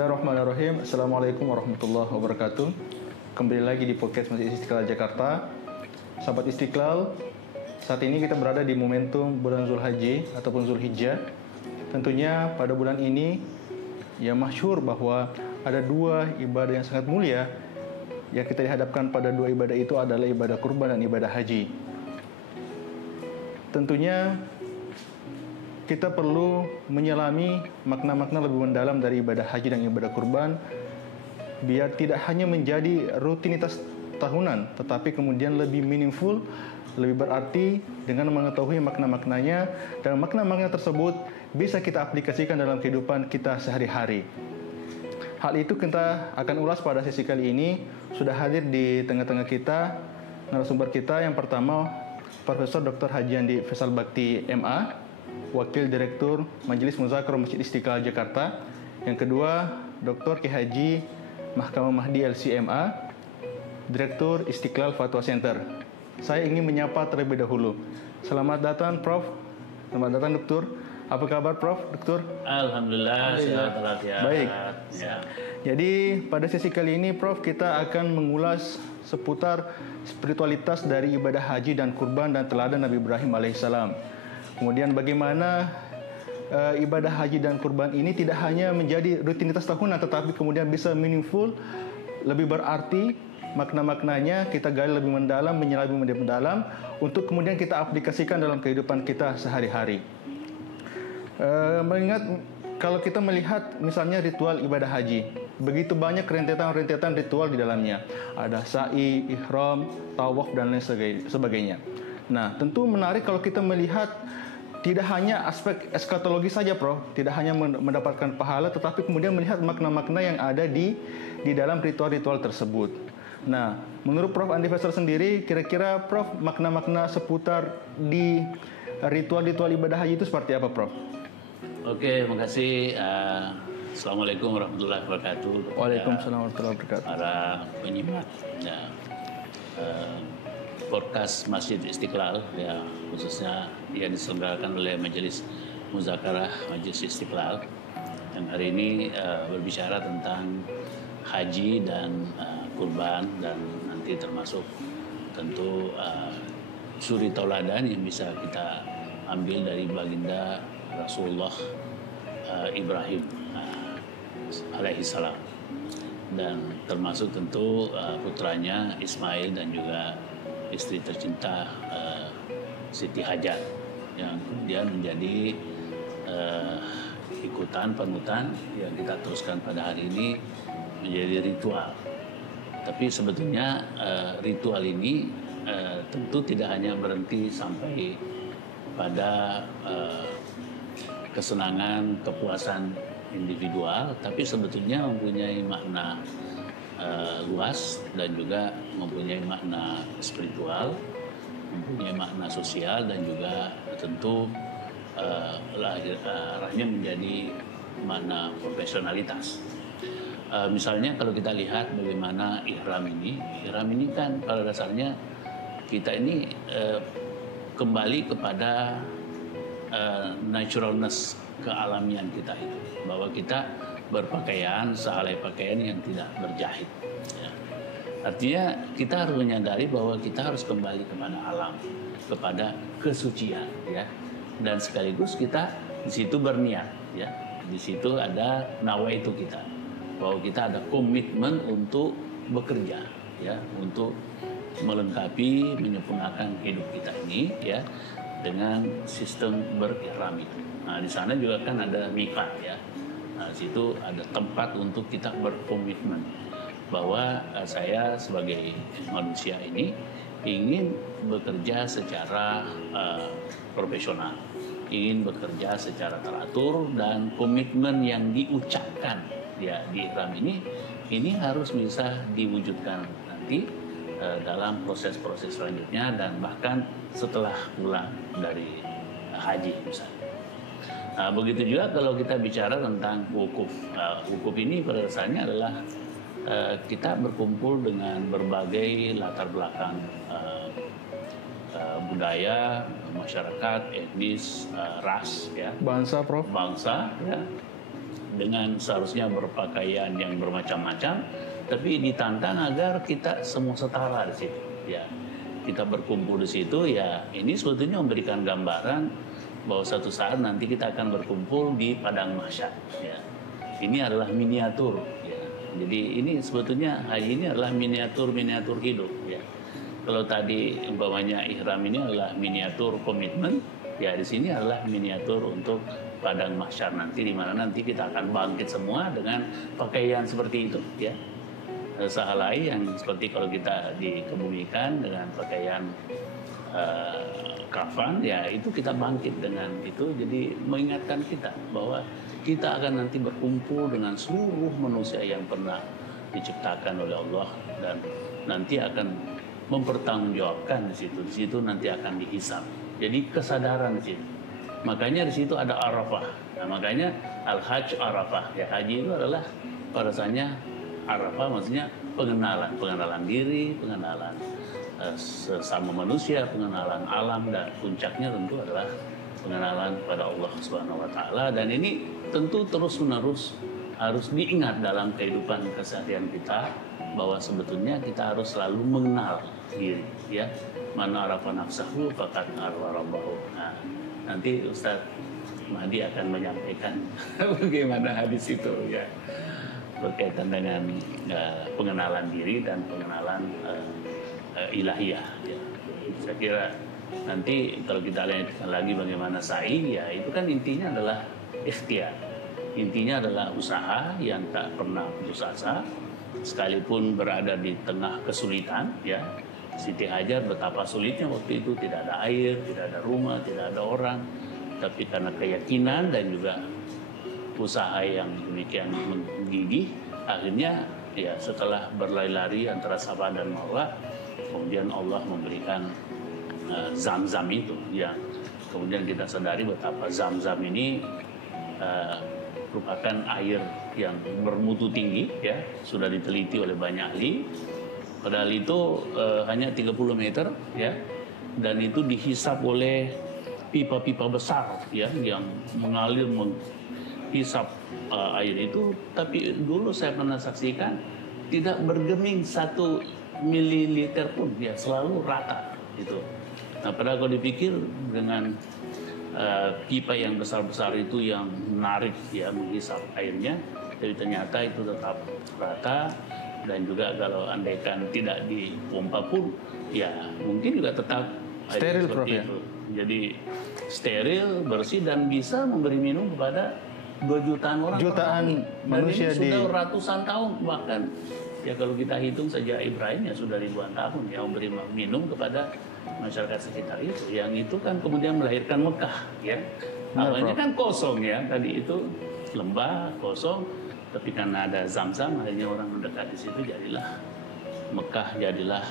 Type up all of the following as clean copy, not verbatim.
Bismillahirrahmanirrahim. Assalamualaikum warahmatullahi wabarakatuh. Kembali lagi di podcast Masjid Istiqlal Jakarta. Sahabat Istiqlal, saat ini kita berada di momentum bulan Zulhijjah ataupun Zulhijjah. Tentunya pada bulan ini ya masyhur bahwa ada dua ibadah yang sangat mulia yang kita dihadapkan pada dua ibadah itu adalah ibadah kurban dan ibadah haji. Tentunya kita perlu menyelami makna-makna lebih mendalam dari ibadah haji dan ibadah kurban, biar tidak hanya menjadi rutinitas tahunan, tetapi kemudian lebih meaningful, lebih berarti dengan mengetahui makna-maknanya, dan makna-makna tersebut bisa kita aplikasikan dalam kehidupan kita sehari-hari. Hal itu kita akan ulas pada sesi kali ini. Sudah hadir di tengah-tengah kita narasumber kita yang pertama, Profesor Dr. Haji Andi Faisal Bakti MA, Wakil Direktur Majelis Muzakarah Masjid Istiqlal Jakarta. Yang kedua, Dr. Ki Haji Mahkamah Mahdi LCMA, Direktur Istiqlal Fatwa Center. Saya ingin menyapa terlebih dahulu. Selamat datang Prof. Selamat datang Dokter. Apa kabar Prof. Dokter? Alhamdulillah, sehat walafiat. Baik. Ya. Jadi pada sesi kali ini Prof, kita akan mengulas seputar spiritualitas dari ibadah haji dan kurban dan teladan Nabi Ibrahim alaihissalam. Kemudian bagaimana ibadah haji dan kurban ini tidak hanya menjadi rutinitas tahunan, tetapi kemudian bisa meaningful, lebih berarti, makna-maknanya kita gali lebih mendalam, menyelami lebih mendalam, untuk kemudian kita aplikasikan dalam kehidupan kita sehari-hari. Mengingat kalau kita melihat misalnya ritual ibadah haji, begitu banyak rentetan-rentetan ritual di dalamnya. Ada sa'i, ihram, tawaf, dan lain sebagainya. Nah, tentu menarik kalau kita melihat tidak hanya aspek eskatologi saja, Prof. Tidak hanya mendapatkan pahala, tetapi kemudian melihat makna-makna yang ada di dalam ritual-ritual tersebut. Nah, menurut Prof. Andi Faisal sendiri, kira-kira Prof, makna-makna seputar di ritual-ritual ibadah haji itu seperti apa, Prof? Oke, makasih. Assalamualaikum warahmatullahi wabarakatuh. Waalaikumsalam warahmatullahi wabarakatuh. Para penyimak podcast Masjid Istiqlal, ya, khususnya yang diselenggarakan oleh Majelis Muzakarah Majelis Istiqlal, yang hari ini berbicara tentang haji dan kurban, dan nanti termasuk tentu suri tauladan yang bisa kita ambil dari baginda Rasulullah Ibrahim alaihissalam, dan termasuk tentu putranya Ismail dan juga istri tercinta Siti Hajar, yang kemudian menjadi ikutan panutan yang kita teruskan pada hari ini menjadi ritual. Tapi sebetulnya ritual ini tentu tidak hanya berhenti sampai pada kesenangan, kepuasan individual, tapi sebetulnya mempunyai makna luas dan juga mempunyai makna spiritual, mempunyai makna sosial, dan juga tentu arahnya menjadi makna profesionalitas. Misalnya kalau kita lihat bagaimana ihram ini kan pada dasarnya kita ini kembali kepada naturalness, kealamian kita itu, bahwa kita berpakaian sealai pakaian yang tidak berjahit, ya. Artinya kita harus menyadari bahwa kita harus kembali kepada alam, kepada kesucian, ya. Dan sekaligus kita di situ berniat, ya. Di situ ada nawaitu kita, bahwa kita ada komitmen untuk bekerja, ya, untuk melengkapi, menyempurnakan hidup kita ini, ya, dengan sistem berihram itu. Nah, di sana juga kan ada miqat, ya. Nah, situ ada tempat untuk kita berkomitmen bahwa saya sebagai manusia ini ingin bekerja secara profesional, ingin bekerja secara teratur, dan komitmen yang diucapkan, ya, di ihram ini harus bisa diwujudkan nanti dalam proses-proses selanjutnya, dan bahkan setelah pulang dari haji misalnya. Nah, begitu juga kalau kita bicara tentang wukuf. Wukuf ini pada dasarnya adalah kita berkumpul dengan berbagai latar belakang budaya, masyarakat, etnis, ras, ya. Bangsa, Prof. Bangsa, ya. dengan seharusnya berpakaian yang bermacam-macam, tapi ditantang agar kita semua setara di situ. Ya, kita berkumpul di situ. Ya, ini sebetulnya memberikan gambaran bahwa suatu saat nanti kita akan berkumpul di padang mahsyar. Ya, ini adalah miniatur. Ya, jadi ini sebetulnya haji ini adalah miniatur hidup. Ya, kalau tadi umpamanya ihram ini adalah miniatur komitmen, ya di sini adalah miniatur untuk padang mahsyar nanti, di mana nanti kita akan bangkit semua dengan pakaian seperti itu. Ya, sahalai yang seperti kalau kita dikebumikan dengan pakaian kafan, ya itu kita bangkit dengan itu. Jadi mengingatkan kita bahwa kita akan nanti berkumpul dengan seluruh manusia yang pernah diciptakan oleh Allah, dan nanti akan mempertanggungjawabkan di situ. Di situ nanti akan dihisab. Jadi kesadaran di situ. Makanya di situ ada Arafah. Nah, makanya Al-Hajj Arafah. Ya, haji itu adalah pada dasarnya Arafah, maksudnya pengenalan diri, pengenalan sesama manusia, pengenalan alam, dan puncaknya tentu adalah pengenalan pada Allah Subhanahu wa taala. Dan ini tentu terus-menerus harus diingat dalam kehidupan keseharian kita, bahwa sebetulnya kita harus selalu mengenal diri, ya. Man arafa nafsahu faqad arafa rabbahu. Nah, nanti Ustaz Mahdi akan menyampaikan bagaimana hadis itu, ya, berkaitan dengan pengenalan diri dan pengenalan ilahiyah. Ya. Saya kira nanti kalau kita lanjutkan lagi bagaimana sa'i, ya itu kan intinya adalah ikhtiar. Intinya adalah usaha yang tak pernah putus asa, sekalipun berada di tengah kesulitan. Ya, Siti Hajar betapa sulitnya waktu itu, tidak ada air, tidak ada rumah, tidak ada orang, tapi karena keyakinan dan juga usaha yang demikian menggigih, akhirnya ya setelah berlari-lari antara Safa dan Marwah, kemudian Allah memberikan Zam-Zam itu, ya. Kemudian kita sadari betapa Zam-Zam ini merupakan air yang bermutu tinggi, ya, sudah diteliti oleh banyak ahli. Padahal itu hanya 30 meter, ya, dan itu dihisap oleh pipa-pipa besar, ya, yang mengalir menghisap air itu. Tapi dulu saya pernah saksikan tidak bergeming 1 mililiter pun, ya, selalu rata itu. Nah, padahal kalau dipikir dengan pipa yang besar-besar itu yang menarik, ya, menghisap airnya, jadi ternyata itu tetap rata. Dan juga kalau andaikan tidak dipompa pun, ya mungkin juga tetap steril, Prof, ya? itu. Jadi steril, bersih, dan bisa memberi minum kepada 2 jutaan orang. Jutaan manusia ini sudah ratusan tahun bahkan. Ya kalau kita hitung saja Ibrahim ya sudah ribuan tahun ya memberi minum kepada masyarakat sekitar itu. Yang itu kan kemudian melahirkan Mekah, ya. Awalnya kan kosong, ya, tadi itu lembah kosong, tapi karena ada Zam-Zam akhirnya orang mendekat di situ, jadilah Mekah, jadilah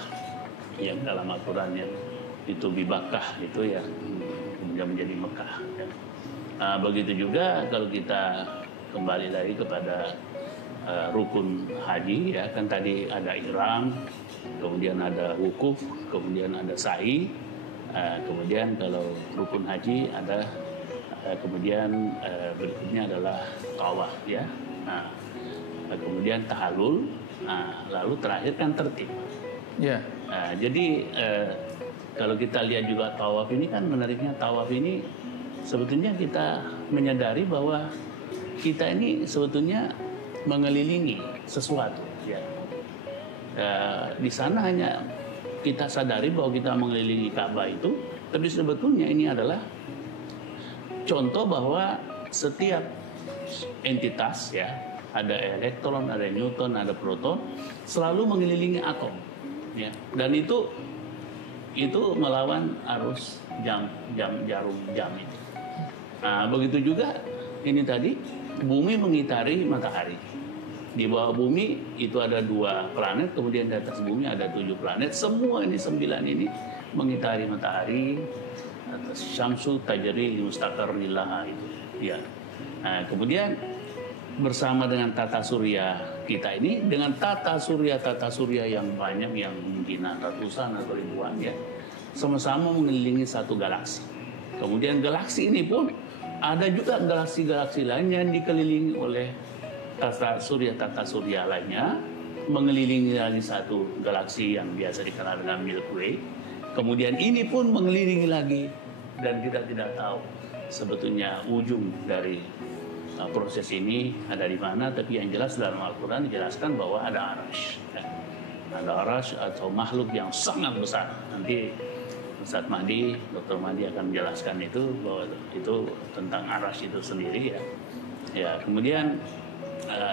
yang dalam aturannya itu Bibakah itu, ya, kemudian menjadi Mekah, ya. Begitu juga kalau kita kembali lagi kepada rukun haji, ya, kan tadi ada ihram, kemudian ada wukuf, kemudian ada sa'i, kemudian kalau rukun haji ada kemudian berikutnya adalah tawaf, ya. Nah, kemudian tahallul, lalu terakhir kan tertib. Ya. Jadi kalau kita lihat juga tawaf ini kan menariknya, tawaf ini sebetulnya kita menyadari bahwa kita ini sebetulnya mengelilingi sesuatu, ya. Di sana hanya kita sadari bahwa kita mengelilingi Ka'bah itu, tapi sebetulnya ini adalah contoh bahwa setiap entitas, ya, ada elektron, ada newton, ada proton, selalu mengelilingi atom, ya. Dan itu melawan arus jarum jam itu. Nah, begitu juga ini tadi bumi mengitari matahari. Di bawah bumi itu ada 2 planet, kemudian di atas bumi ada 7 planet. Semua ini 9 ini mengitari matahari. Atas Syamsu tajri li mustaqarrin laha itu, ya. Nah, kemudian bersama dengan tata surya kita ini, dengan tata surya yang banyak, yang mungkin ratusan atau ribuan, ya, sama-sama mengelilingi satu galaksi. Kemudian galaksi ini pun ada juga galaksi-galaksi lain yang dikelilingi oleh tata surya lainnya, mengelilingi lagi satu galaksi yang biasa dikenal dengan Milky Way. Kemudian ini pun mengelilingi lagi, dan kita tidak tahu sebetulnya ujung dari proses ini ada di mana. Tapi yang jelas dalam Al-Quran dijelaskan bahwa ada arash, ada arash atau makhluk yang sangat besar. Nanti Ustaz Mahdi, Dr. Mahdi akan menjelaskan itu, bahwa itu tentang arash itu sendiri ya. Ya, kemudian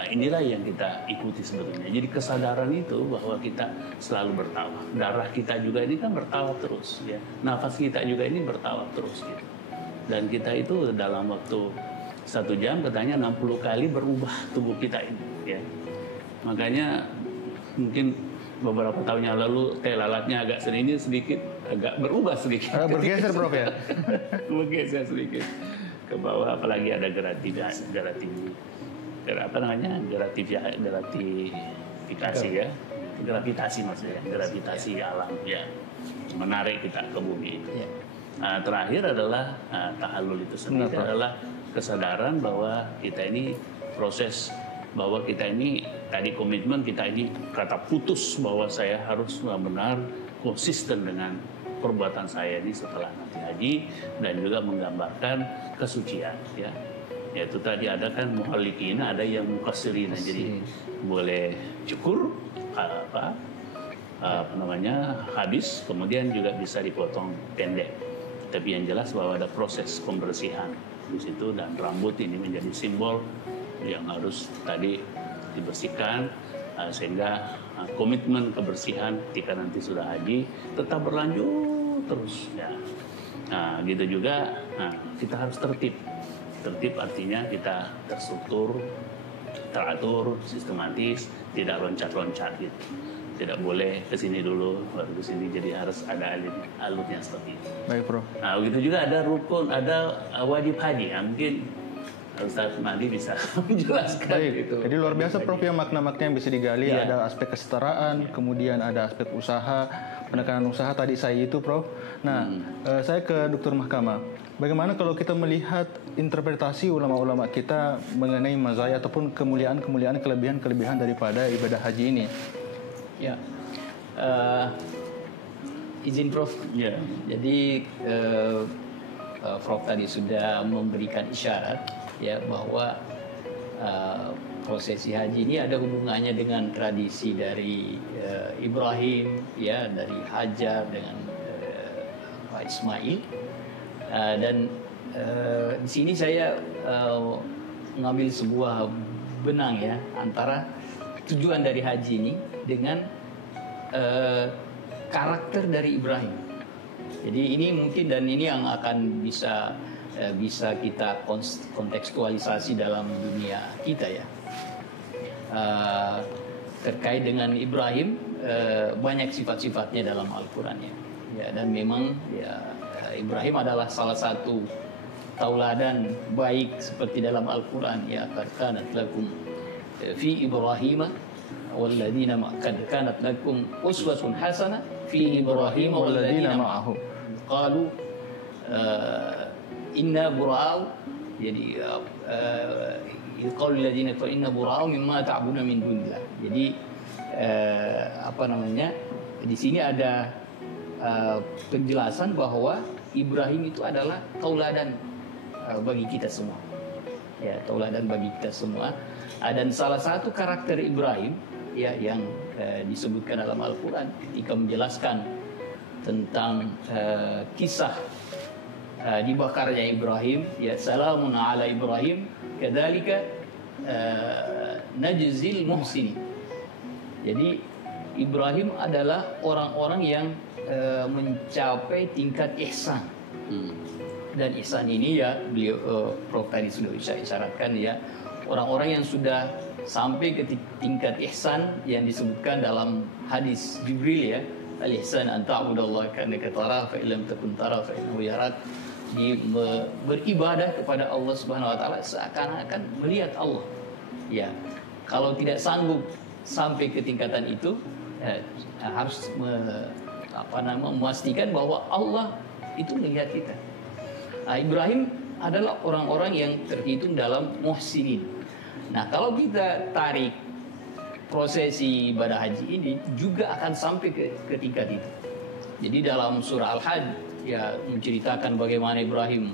inilah yang kita ikuti sebetulnya. Jadi kesadaran itu bahwa kita selalu bertawaf. Darah kita juga ini kan bertawaf terus ya. Nafas kita juga ini bertawaf terus gitu. Dan kita itu dalam waktu 1 jam katanya 60 kali berubah tubuh kita ini ya. Makanya mungkin beberapa tahun yang lalu teh lalatnya agak sedikit agak berubah sedikit. Bergeser Prof ya. Bergeser sedikit ke bawah, apalagi ada gratifikasi ya, gravitasi maksudnya, gravitasi alam ya, menarik kita ke bumi. Nah, terakhir adalah tahallul itu sendiri adalah kesadaran bahwa kita ini proses, bahwa kita ini tadi komitmen kita ini kata putus bahwa saya harus benar-benar konsisten dengan perbuatan saya ini setelah nanti haji, dan juga menggambarkan kesucian ya. Yaitu tadi ada kan muhallikin, ada yang muqassirin, jadi boleh cukur habis, kemudian juga bisa dipotong pendek. Tapi yang jelas bahwa ada proses pembersihan di situ, dan rambut ini menjadi simbol yang harus tadi dibersihkan, sehingga komitmen kebersihan ketika nanti sudah haji tetap berlanjut terus ya. Nah, gitu juga kita harus tertib. Tertib artinya kita terstruktur, teratur, sistematis, tidak loncat-loncat gitu. Tidak boleh ke sini dulu, baru ke sini, jadi harus ada alurnya seperti itu. Baik, Bro. Nah, begitu juga ada rukun, ada wajib haji. Nah, mungkin Ustaz Mahdi bisa menjelaskan. Baik, itu. jadi luar biasa Prof ya, makna-makna yang bisa digali. Ya. Ada aspek kesetaraan, kemudian ada aspek usaha, penekanan usaha tadi saya itu Prof. Nah, saya ke Dr. Mahkamah. Bagaimana kalau kita melihat interpretasi ulama-ulama kita mengenai mazaya ataupun kemuliaan-kemuliaan, kelebihan-kelebihan daripada ibadah haji ini? Ya, izin Prof. Ya. Jadi Prof tadi sudah memberikan isyarat ya bahwa prosesi haji ini ada hubungannya dengan tradisi dari Ibrahim ya, dari Hajar dengan Pak Ismail, dan di sini saya mengambil sebuah benang ya antara tujuan dari haji ini dengan karakter dari Ibrahim. Jadi ini mungkin, dan ini yang akan bisa kita kontekstualisasi dalam dunia kita ya. Terkait dengan Ibrahim, banyak sifat-sifatnya dalam Al-Quran ya. Dan memang ya, Ibrahim adalah salah satu tauladan baik seperti dalam Al-Quran ya. Qad kanat lakum fi Ibrahim walladzina kanat lakum uswatun hasanah fi Ibrahim walladzina ma'ahu qalu inna bura'u, jadi qalu alladzina qalu inna bura'u mimma ta'buduna min dunillah. Jadi di sini ada penjelasan bahwa Ibrahim itu adalah tauladan bagi kita semua ya, tauladan bagi kita semua. Dan salah satu karakter Ibrahim ya yang disebutkan dalam Al-Quran ketika menjelaskan tentang kisah dibakarnya Ibrahim ya, salamun ala Ibrahim kadzalika najzil muhsinin. Jadi Ibrahim adalah orang-orang yang mencapai tingkat ihsan. Dan ihsan ini ya beliau Prof tadi sudah isyaratkan ya, orang-orang yang sudah sampai ke tingkat ihsan yang disebutkan dalam hadis Jibril ya, al-ihsan an ta'budallaha ka'annaka tarahu fa illam takun tarahu fa innahu yarak. Beribadah kepada Allah Subhanahu wa taala seakan-akan melihat Allah. Ya, kalau tidak sanggup sampai ke tingkatan itu, harus memastikan bahwa Allah itu melihat kita. Ibrahim adalah orang-orang yang terhitung dalam muhsinin. Nah, kalau kita tarik prosesi ibadah haji ini juga akan sampai ke tingkat itu. Jadi dalam surah Al-Hajj ya menceritakan bagaimana Ibrahim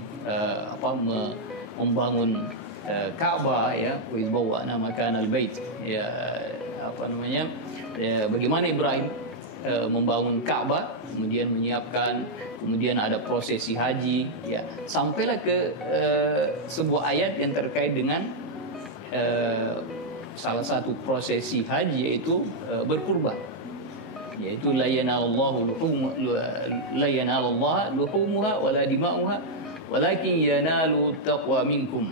membangun Ka'bah ya, wa idh bawwa'na makanal bait ya, bagaimana Ibrahim membangun Ka'bah, kemudian menyiapkan, kemudian ada prosesi haji ya, sampailah ke sebuah ayat yang terkait dengan salah satu prosesi haji, yaitu berkurban, yaitu la yanalallahu luhumuha wala dima'uha walakin yanalu taqwa minkum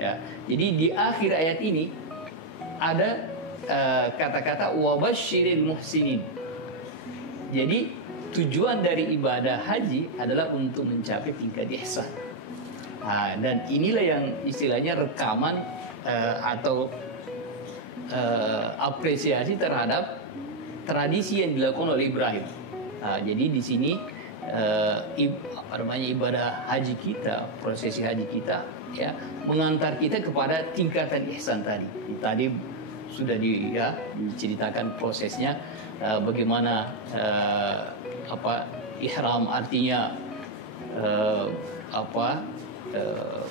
ya. Jadi di akhir ayat ini ada kata-kata wabasyiril muhsinin. Jadi tujuan dari ibadah haji adalah untuk mencapai tingkat ihsan. Dan inilah yang istilahnya rekaman atau apresiasi terhadap tradisi yang dilakukan oleh Ibrahim. Jadi di sini ibadah haji kita, prosesi haji kita, ya, mengantar kita kepada tingkatan ihsan tadi. Tadi sudah diceritakan prosesnya, bagaimana ihram artinya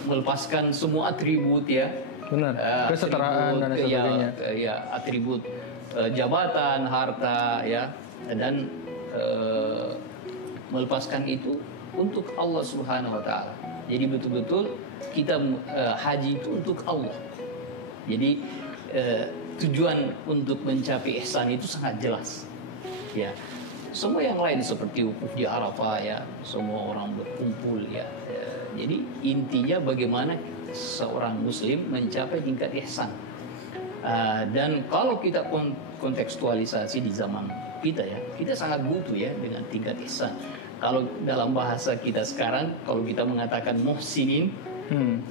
melepaskan semua atribut ya. Benar, kesetaraan dan sebagainya. Ya, atribut jabatan, harta ya, dan melepaskan itu untuk Allah Subhanahu wa taala. Jadi betul-betul kita haji itu untuk Allah. Jadi tujuan untuk mencapai ihsan itu sangat jelas. Ya. Semua yang lain seperti wukuf di Arafah ya, semua orang berkumpul ya. Jadi intinya bagaimana seorang muslim mencapai tingkat ihsan. Dan kalau kita kontekstualisasi di zaman kita ya, kita sangat butuh ya dengan tingkat ihsan. Kalau dalam bahasa kita sekarang, kalau kita mengatakan muhsinin,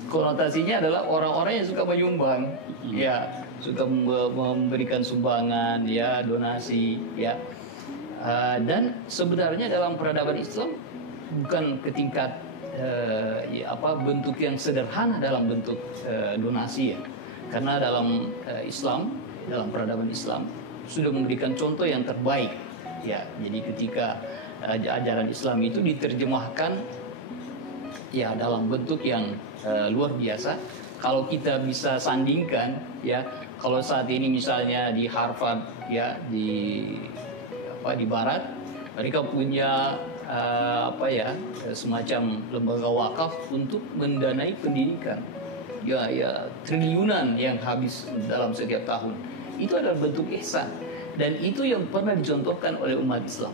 konotasinya adalah orang-orang yang suka menyumbang, ya, suka memberikan sumbangan, ya, donasi, ya. Dan sebenarnya dalam peradaban Islam bukan ke tingkat bentuk yang sederhana dalam bentuk donasi ya. Karena dalam Islam, dalam peradaban Islam sudah memberikan contoh yang terbaik ya. Jadi ketika ajaran Islam itu diterjemahkan ya dalam bentuk yang luar biasa. Kalau kita bisa sandingkan ya, kalau saat ini misalnya di Harvard ya, di Barat, mereka punya semacam lembaga wakaf untuk mendanai pendidikan. Ya triliunan yang habis dalam setiap tahun. Itu adalah bentuk ihsan, dan itu yang pernah dicontohkan oleh umat Islam.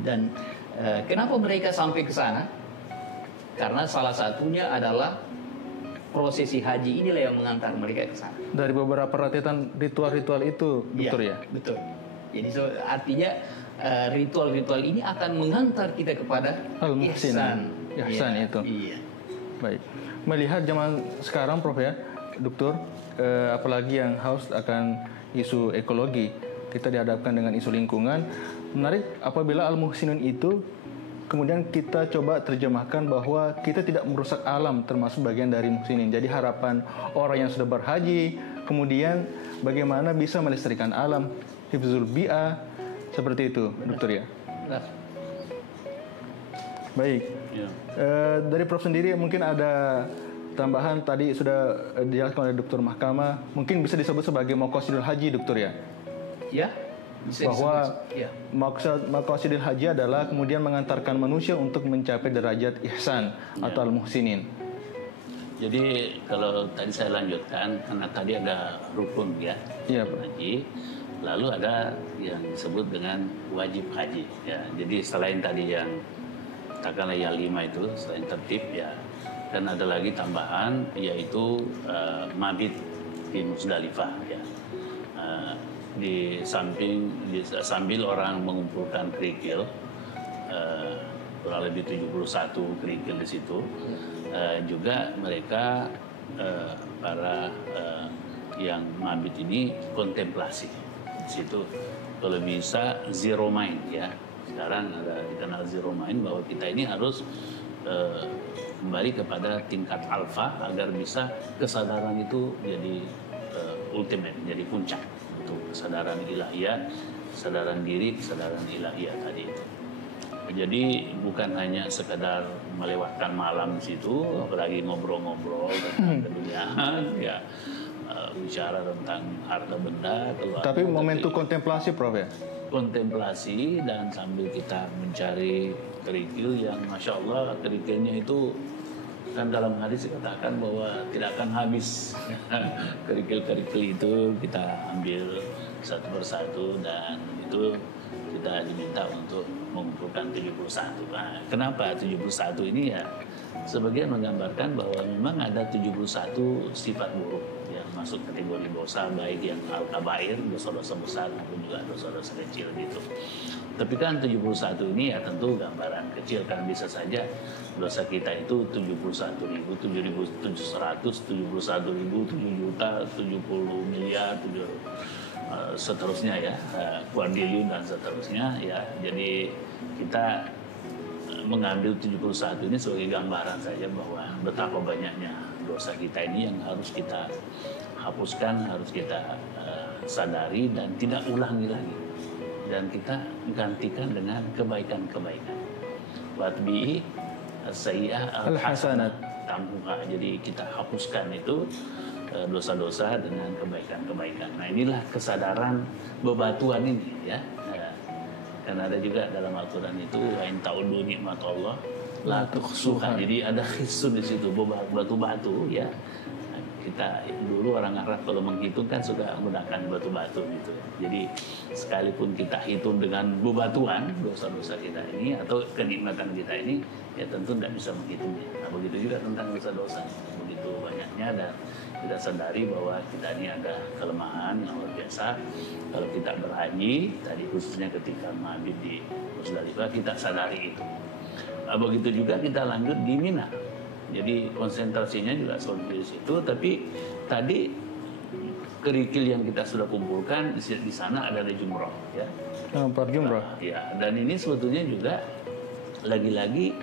Dan kenapa mereka sampai ke sana? Karena salah satunya adalah prosesi haji inilah yang mengantar mereka ke sana. Dari beberapa ritual-ritual itu, dokter ya? Betul. Jadi artinya ritual-ritual ini akan mengantar kita kepada ihsan. Ihsan itu. Iya. Baik. Melihat zaman sekarang, Prof ya, dokter, apalagi yang haus akan isu ekologi, kita dihadapkan dengan isu lingkungan. Menarik apabila al-muhsinun itu kemudian kita coba terjemahkan bahwa kita tidak merusak alam, termasuk bagian dari muhsinin. Jadi harapan orang yang sudah berhaji, kemudian bagaimana bisa melestarikan alam, hifzul bi'ah, seperti itu, dokter ya. Baik. Ya. Dari Prof sendiri mungkin ada tambahan, tadi sudah dijelaskan oleh Dokter Mahkamah, mungkin bisa disebut sebagai maqasidul haji, dokter ya? Ya. Bahwa maqasidul haji adalah kemudian mengantarkan manusia untuk mencapai derajat ihsan atau al-muhsinin. Jadi kalau tadi saya lanjutkan, karena tadi ada rukun ya, haji, lalu ada yang disebut dengan wajib haji ya. Jadi selain tadi yang katakanlah yang 5 itu, selain tertib ya, dan ada lagi tambahan yaitu mabit di Musdalifah ya. Sambil orang mengumpulkan kerikil, kurang lebih 71 kerikil di situ, juga mereka para yang mabit ini kontemplasi di situ, kalau bisa zero mind ya. Sekarang ada dikenal zero mind, bahwa kita ini harus kembali kepada tingkat alfa agar bisa kesadaran itu jadi ultimate, jadi puncak untuk kesadaran ilahiyah, kesadaran diri, kesadaran ilahiyah tadi itu. Jadi bukan hanya sekedar melewatkan malam di situ, apalagi ngobrol-ngobrol tentang keduniaan, ya bicara tentang harta benda. Tapi momentum kontemplasi, Prof ya? Kontemplasi dan sambil kita mencari kerikil yang Masya Allah kerikilnya itu kan dalam hadis dikatakan bahwa tidak akan habis. Kerikil-kerikil itu kita ambil satu persatu dan itu kita diminta untuk mengumpulkan 71. Nah, kenapa 71 ini ya? Sebagian menggambarkan bahwa memang ada 71 sifat buruk yang masuk kategori dosa, baik yang al-kabair, dosa-dosa besar maupun juga dosa-dosa kecil gitu. Tapi kan 71 ini ya tentu gambaran kecil, karena bisa saja dosa kita itu 71.000, 7.700, 71.000, 7 juta, 70 miliar, seterusnya ya, kuadriliun dan seterusnya ya. Jadi kita mengambil 71 ini sebagai gambaran saja bahwa betapa banyaknya dosa kita ini yang harus kita hapuskan, harus kita sadari dan tidak ulangi lagi, dan kita gantikan dengan kebaikan-kebaikan. Watbi'i as-sayyi'ah al-hasanat tamhuha. Jadi kita hapuskan itu dosa-dosa dengan kebaikan-kebaikan. Nah, inilah kesadaran bebatuan ini ya. Karena ada juga dalam Al-Quran itu wa in ta'udu nikmatullah la tuhsuha. Jadi ada khisun di situ, batu-batu ya. Kita dulu orang Arab kalau menghitung kan suka menggunakan batu-batu gitu. Jadi sekalipun kita hitung dengan bebatuan dosa-dosa kita ini atau kenikmatan kita ini, ya tentu tidak bisa menghitungnya. Nah, begitu juga tentang dosa-dosa, begitu banyaknya, dan kita sadari bahwa kita ini ada kelemahan yang luar biasa. Kalau kita berhaji tadi, khususnya ketika mabit di Musdalifah, kita sadari itu. Nah, begitu juga kita lanjut di Mina. Jadi konsentrasinya juga seperti di situ, tapi tadi kerikil yang kita sudah kumpulkan di sana ada jumroh ya. Jumroh. Ya, dan ini sebetulnya juga lagi-lagi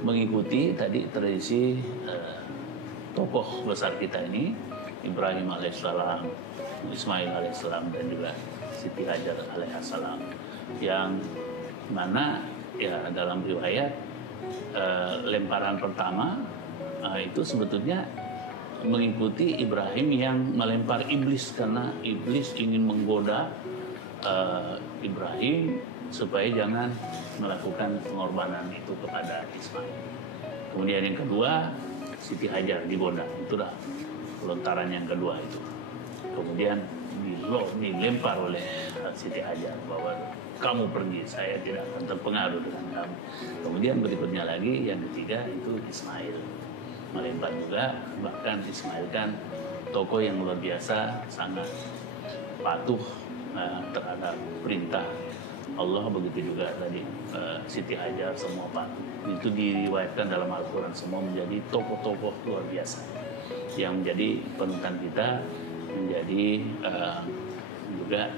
mengikuti tadi tradisi tokoh besar kita ini, Ibrahim alaihissalam, Ismail alaihissalam, dan juga Siti Hajar alaihissalam, yang mana ya dalam riwayat lemparan pertama itu sebetulnya mengikuti Ibrahim yang melempar iblis, karena iblis ingin menggoda Ibrahim supaya jangan melakukan pengorbanan itu kepada Ismail. Kemudian yang kedua, Siti Hajar digoda, itulah lontaran yang kedua itu. Kemudian dilempar oleh Siti Hajar bahwa kamu pergi, saya tidak akan terpengaruh dengan kamu. Kemudian berikutnya lagi yang ketiga itu Ismail melempar juga, bahkan Ismail kan tokoh yang luar biasa, sangat patuh terhadap perintah Allah. Begitu juga tadi Siti Hajar, semua patuh. Itu diriwayatkan dalam Al-Quran, semua menjadi tokoh-tokoh luar biasa yang menjadi panutan kita, menjadi juga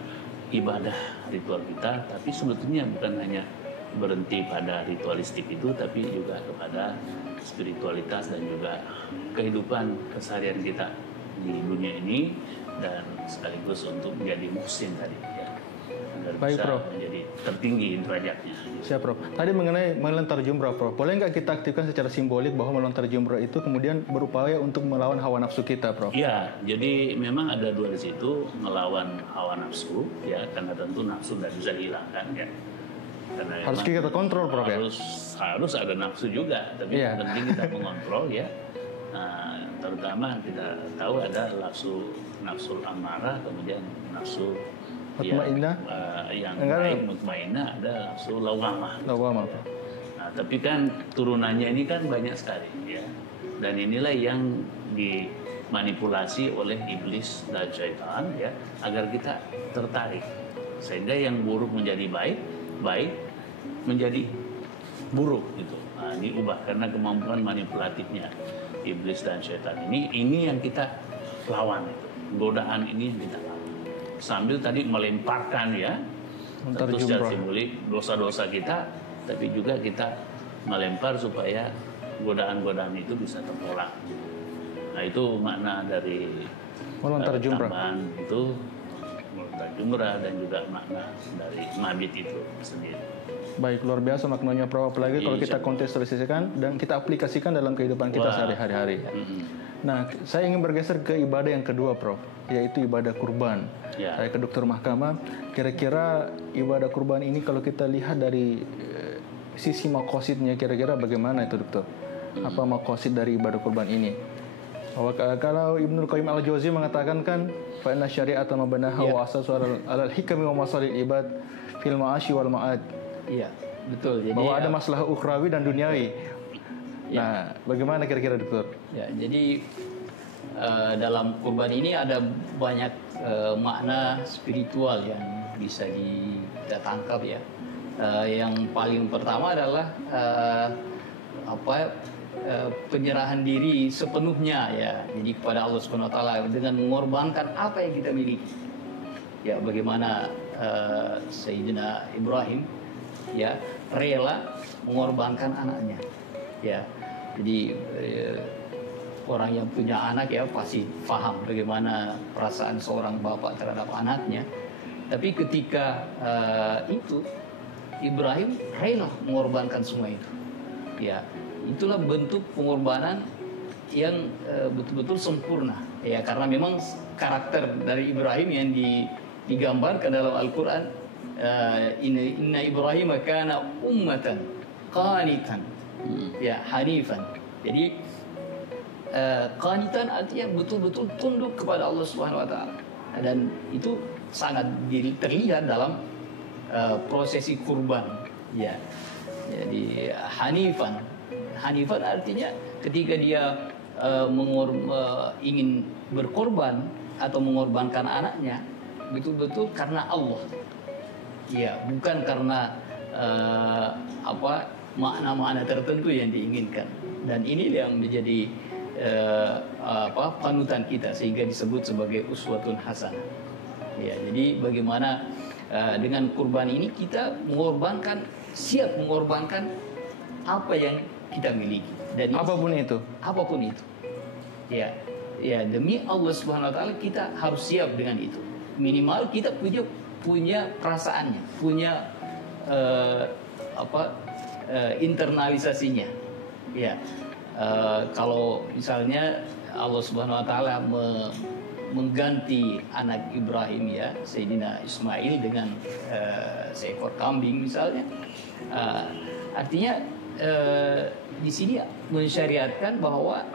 ibadah ritual kita. Tapi sebetulnya bukan hanya berhenti pada ritualistik itu, tapi juga kepada spiritualitas dan juga kehidupan keseharian kita di dunia ini, dan sekaligus untuk menjadi muhsin tadi ya, agar Baik, bisa Prof. menjadi tertinggi derajatnya. Siap, Prof. Tadi mengenai melontar jumroh, Prof. Boleh nggak kita aktifkan secara simbolik bahwa melontar jumroh itu kemudian berupaya untuk melawan hawa nafsu kita, Prof? Ya, jadi memang ada dua di situ, melawan hawa nafsu ya, karena tentu nafsu tidak bisa dihilangkan ya. Karena Harus kita kontrol, Prof ya? Harus ada nafsu juga, tapi Iya. penting kita mengontrol ya. Nah, terutama kita tahu ada nafsu amarah, kemudian nafsu Mutmainnah. yang Enggak, baik, mutmainnah, ada nafsu lawamah. Lawamah, Prof. Nah, tapi kan turunannya ini kan banyak sekali ya. Dan inilah yang dimanipulasi oleh iblis dan syaitan ya, agar kita tertarik. Sehingga yang buruk menjadi baik, baik menjadi buruk gitu. Nah, diubah karena kemampuan manipulatifnya iblis dan syaitan ini yang kita lawan itu. Godaan ini yang kita lawan. Sambil tadi melemparkan ya, tentu secara simbolik dosa-dosa kita, tapi juga kita melempar supaya godaan-godaan itu bisa tertolak. Nah itu makna dari Melontar jumrah. tambahan itu melontar jumrah dan juga makna dari mabit itu sendiri. Baik, luar biasa maknanya Prof. Apalagi kalau kita kontekstualisasikan dan kita aplikasikan dalam kehidupan kita sehari-hari. Nah, saya ingin bergeser ke ibadah yang kedua, Prof, yaitu ibadah kurban. Ya. Saya ke Dokter Mahkamah. Kira-kira ibadah kurban ini kalau kita lihat dari sisi makosidnya, kira-kira bagaimana itu, Dokter? Apa makosid dari ibadah kurban ini? Bahwa kalau Ibnu Qayyim al-Jauzi mengatakan kan, fa inna syari'ata mabnaha wa asasu alal hikami wa masalil ibad fil ma'ashi wal ma'ad. Iya, betul. Jadi Bahwa ada masalah ukhrawi dan duniawi. Nah, bagaimana kira-kira, Dokter? ya, jadi dalam kurban ini ada banyak makna spiritual yang bisa kita tangkap ya. Yang paling pertama adalah penyerahan diri sepenuhnya ya, jadi kepada Allah Subhanahu Wa Taala dengan mengorbankan apa yang kita miliki. Ya, bagaimana Sayyidina Ibrahim ya rela mengorbankan anaknya. Ya, jadi orang yang punya anak ya pasti paham bagaimana perasaan seorang bapak terhadap anaknya. Tapi ketika itu Ibrahim rela mengorbankan semua itu. Ya, itulah bentuk pengorbanan yang betul-betul sempurna. Ya, karena memang karakter dari Ibrahim yang digambarkan dalam Al-Quran, Inna Ibrahim kana ummatan qanitan ya hanifan. Jadi qanitan artinya betul-betul tunduk kepada Allah Subhanahu Wa Taala, dan itu sangat terlihat dalam prosesi kurban ya. Jadi hanifan artinya ketika dia ingin berkorban atau mengorbankan anaknya betul-betul karena Allah. Ya, bukan karena makna-makna tertentu yang diinginkan. Dan ini yang menjadi panutan kita sehingga disebut sebagai uswatun hasanah. Ya, jadi bagaimana dengan kurban ini kita siap mengorbankan apa yang kita miliki. Dan Apapun itu. Ya, demi Allah Subhanahu Wa Taala kita harus siap dengan itu. Minimal kita punya perasaannya, punya internalisasinya. Ya, kalau misalnya Allah Subhanahu Wa Taala mengganti anak Ibrahim ya, Sayyidina Ismail dengan seekor kambing misalnya, artinya di sini mensyariatkan bahwa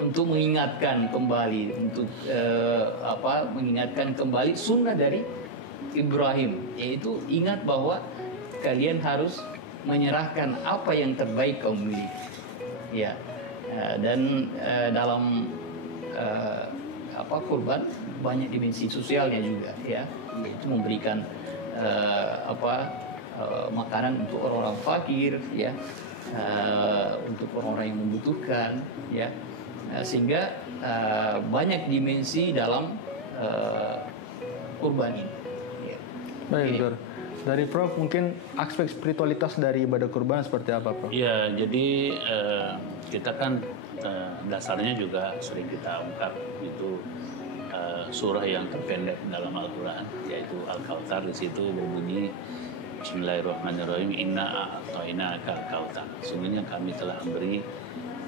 untuk mengingatkan kembali, mengingatkan kembali sunnah dari Ibrahim, yaitu ingat bahwa kalian harus menyerahkan apa yang terbaik kaum miliki. Ya, dan dalam kurban banyak dimensi sosialnya juga ya, yaitu memberikan makanan untuk orang-orang fakir ya, untuk orang-orang yang membutuhkan ya. Sehingga banyak dimensi dalam kurban ini. Ya. Baik, Dokter. Dari Prof, mungkin aspek spiritualitas dari ibadah kurban seperti apa, Prof? Ya, jadi kita kan dasarnya juga sering kita ungkap itu surah yang terpendek dalam Al-Quran, yaitu Al-Kautsar. Di situ berbunyi Bismillahirrahmanirrahim, Inna a'tainaka al-kautsar. Sungguhnya kami telah memberi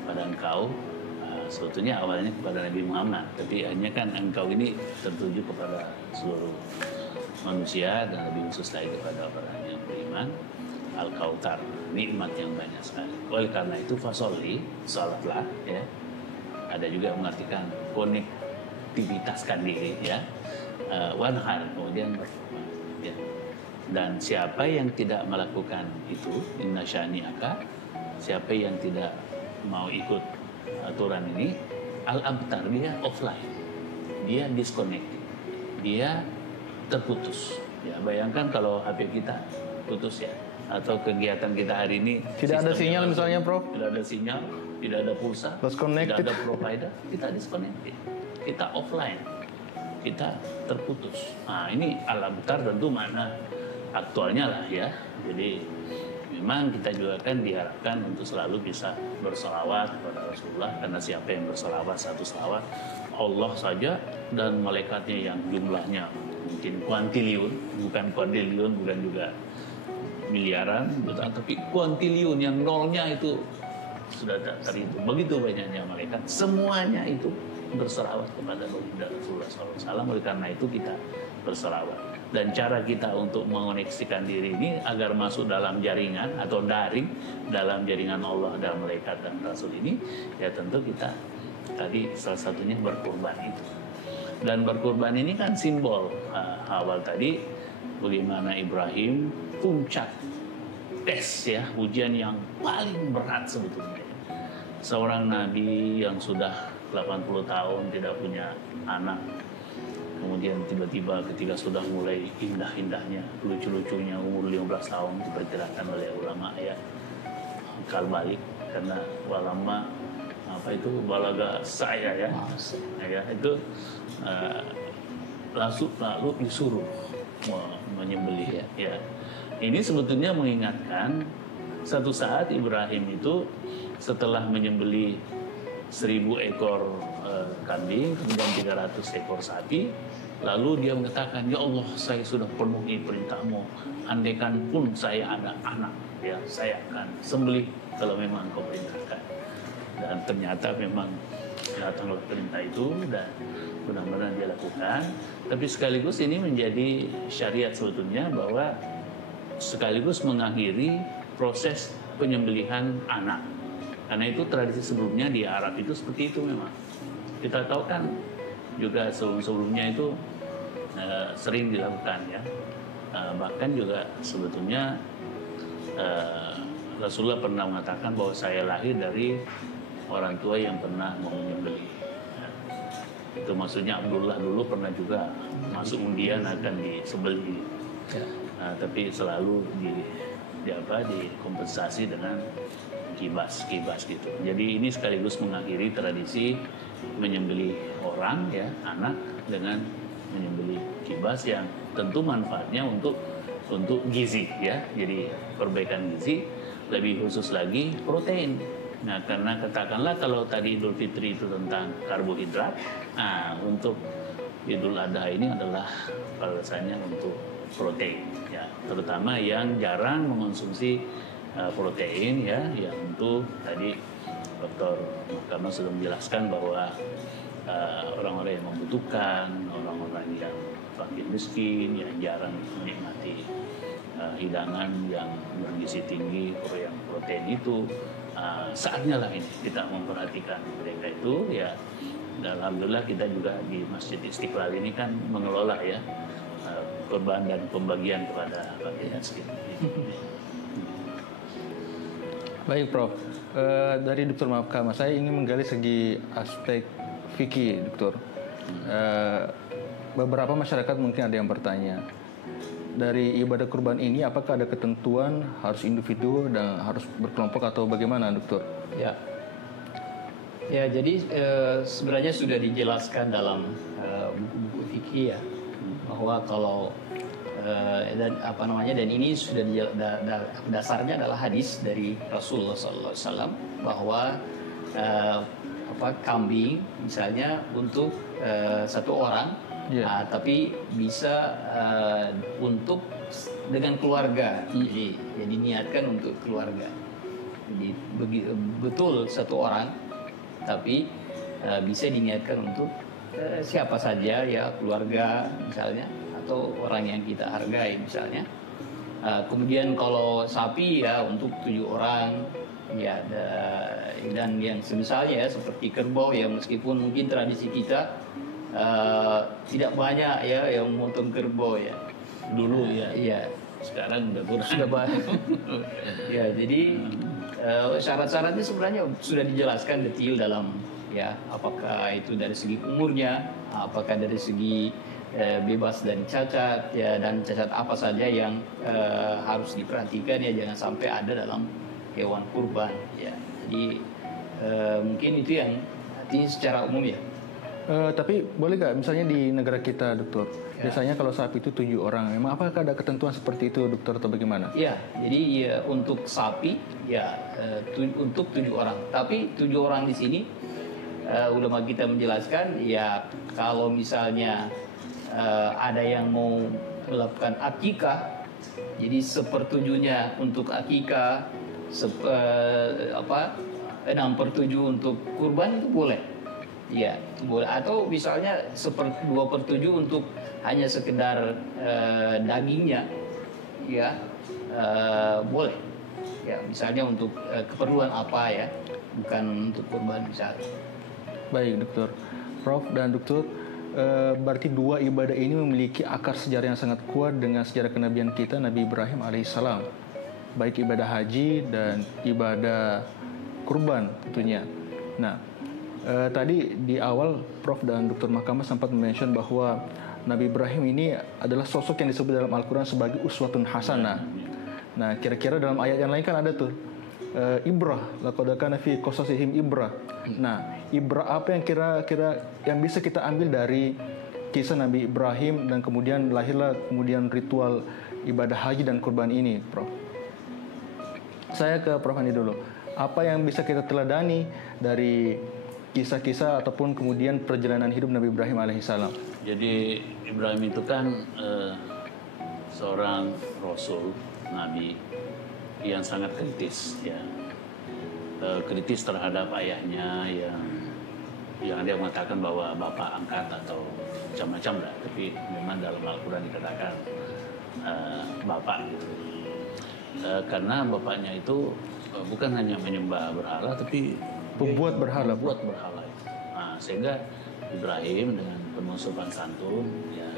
pada engkau. Sebetulnya awalnya kepada Nabi Muhammad, tapi hanya kan engkau ini tertuju kepada seluruh manusia dan lebih khusus lagi kepada orang yang beriman. Al-Kautsar, nikmat yang banyak sekali. Oleh karena itu fasolli, salatlah ya. Ada juga mengartikan konektivitaskan diri ya. Wanhar, kemudian berkorban ya. Dan siapa yang tidak melakukan itu, inna syani'aka, siapa yang tidak mau ikut aturan ini, al-abtar, dia offline, dia disconnect, dia terputus. Ya, bayangkan kalau HP kita putus ya, atau kegiatan kita hari ini Tidak ada sinyal misalnya, Prof? Tidak ada sinyal, tidak ada pulsa, tidak ada provider, kita disconnected, kita offline, kita terputus. Nah, ini al-abtar tentu makna aktualnya lah ya. Jadi memang kita juga kan diharapkan untuk selalu bisa berselawat kepada Rasulullah, karena siapa yang berselawat satu selawat, Allah saja dan malaikatnya yang jumlahnya mungkin kuantiliun, bukan kuadriliun, bukan juga miliaran, tapi kuantiliun yang nolnya itu sudah tak terhitung. Begitu banyaknya malaikat, semuanya itu berselawat kepada baginda Rasulullah SAW. Oleh karena itu kita berselawat. Dan cara kita untuk mengoneksikan diri ini agar masuk dalam jaringan atau daring dalam jaringan Allah dan malaikat dan Rasul ini, ya tentu kita tadi salah satunya berkurban itu. Dan berkurban ini kan simbol awal tadi bagaimana Ibrahim puncak tes ya, ujian yang paling berat sebetulnya. Seorang nabi yang sudah 80 tahun tidak punya anak, kemudian tiba-tiba ketika sudah mulai indah-indahnya, lucu-lucunya umur 15 tahun diperkirakan oleh ulama ya, akal balik, karena walama apa itu balaga saya ya, itu lalu disuruh menyembelih ya. Ini sebetulnya mengingatkan satu saat Ibrahim itu setelah menyembelih 1000 ekor kambing, kemudian 300 ekor sapi, lalu dia mengatakan, ya Allah, saya sudah penuhi perintahmu, andaikan pun saya ada anak, ya saya akan sembelih kalau memang kau perintahkan. Dan ternyata memang datanglah perintah itu dan benar-benar dia lakukan. Tapi sekaligus ini menjadi syariat sebetulnya, bahwa sekaligus mengakhiri proses penyembelihan anak. Karena itu tradisi sebelumnya di Arab itu seperti itu memang. Kita tahu kan juga sebelum-sebelumnya itu sering dilakukan ya. Bahkan juga sebetulnya Rasulullah pernah mengatakan bahwa saya lahir dari orang tua yang pernah mau menyembelih. Itu maksudnya Abdullah dulu pernah juga masuk undian akan disembelih. Tapi selalu dikompensasi dengan kibas gitu. Jadi ini sekaligus mengakhiri tradisi menyembelih orang ya, anak, dengan menyembelih kibas yang tentu manfaatnya untuk gizi ya. Jadi perbaikan gizi, lebih khusus lagi protein. Nah, karena katakanlah kalau tadi Idul Fitri itu tentang karbohidrat, nah untuk Idul Adha ini adalah balasannya untuk protein ya, terutama yang jarang mengonsumsi protein ya, yang untuk tadi Dr. Mahkamah sudah menjelaskan bahwa orang-orang yang membutuhkan, orang-orang yang fakir miskin, yang jarang menikmati hidangan yang bergizi tinggi, yang protein itu, saatnya lah ini kita memperhatikan mereka itu ya. Dan alhamdulillah kita juga di Masjid Istiqlal ini kan mengelola ya korban dan pembagian kepada fakir miskin. Baik Prof, dari Dr. Mahkamah saya ingin menggali segi aspek fikih Dr. Beberapa masyarakat mungkin ada yang bertanya, dari ibadah kurban ini apakah ada ketentuan harus individu dan harus berkelompok atau bagaimana Dr.? Ya jadi sebenarnya sudah dijelaskan dalam buku-buku fikih ya, bahwa kalau dan ini sudah dasarnya adalah hadis dari Rasulullah SAW bahwa kambing misalnya untuk satu orang, tapi bisa untuk dengan keluarga, jadi niatkan untuk keluarga. Jadi betul satu orang, tapi bisa diniatkan untuk siapa saja ya, keluarga misalnya, atau orang yang kita hargai misalnya. Kemudian kalau sapi ya untuk 7 orang ya, dan yang semisalnya ya, seperti kerbau ya, meskipun mungkin tradisi kita tidak banyak ya yang memotong kerbau ya dulu ya, sekarang udah kurang. Sudah banyak. Ya jadi syarat-syaratnya sebenarnya sudah dijelaskan detail dalam ya, apakah itu dari segi umurnya, apakah dari segi bebas dari cacat ya, dan cacat apa saja yang harus diperhatikan ya, jangan sampai ada dalam hewan kurban ya. Jadi mungkin itu yang artinya secara umum ya. Tapi boleh nggak misalnya di negara kita, dokter, biasanya kalau sapi itu 7 orang, memang apakah ada ketentuan seperti itu, dokter, atau bagaimana? Ya, jadi ya, untuk sapi ya untuk 7 orang. Tapi 7 orang di sini ulama kita menjelaskan ya kalau misalnya ada yang mau melakukan akikah, jadi 1/7 untuk akikah, 6/7 untuk kurban itu boleh. Ya, boleh. Atau misalnya 2/7 untuk hanya sekedar dagingnya, ya boleh. Ya, misalnya untuk keperluan apa ya, bukan untuk kurban misalnya. Baik, dokter. Prof dan dokter, berarti dua ibadah ini memiliki akar sejarah yang sangat kuat dengan sejarah kenabian kita, Nabi Ibrahim alaihissalam. Baik ibadah haji dan ibadah kurban tentunya. Nah, tadi di awal Prof dan Dr. Mahkamah sempat mention bahwa Nabi Ibrahim ini adalah sosok yang disebut dalam Al-Quran sebagai uswatun hasanah. Nah, kira-kira dalam ayat yang lain kan ada tuh ibrah, laqad kana fi qasasihim ibrah. Nah, ibrah apa yang kira-kira yang bisa kita ambil dari kisah Nabi Ibrahim dan kemudian lahirlah kemudian ritual ibadah haji dan kurban ini, Prof? Saya ke Prof Andi dulu. Apa yang bisa kita teladani dari kisah-kisah ataupun kemudian perjalanan hidup Nabi Ibrahim alaihissalam? Jadi Ibrahim itu kan seorang rasul, nabi yang sangat kritis, ya, kritis terhadap ayahnya yang dia mengatakan bahwa bapak angkat atau macam-macam lah. Tapi memang dalam Al-Quran dikatakan bapak gitu. Karena bapaknya itu bukan hanya menyembah berhala, tapi Pembuat berhala. Itu. Nah, sehingga Ibrahim dengan penuh sopan santun ya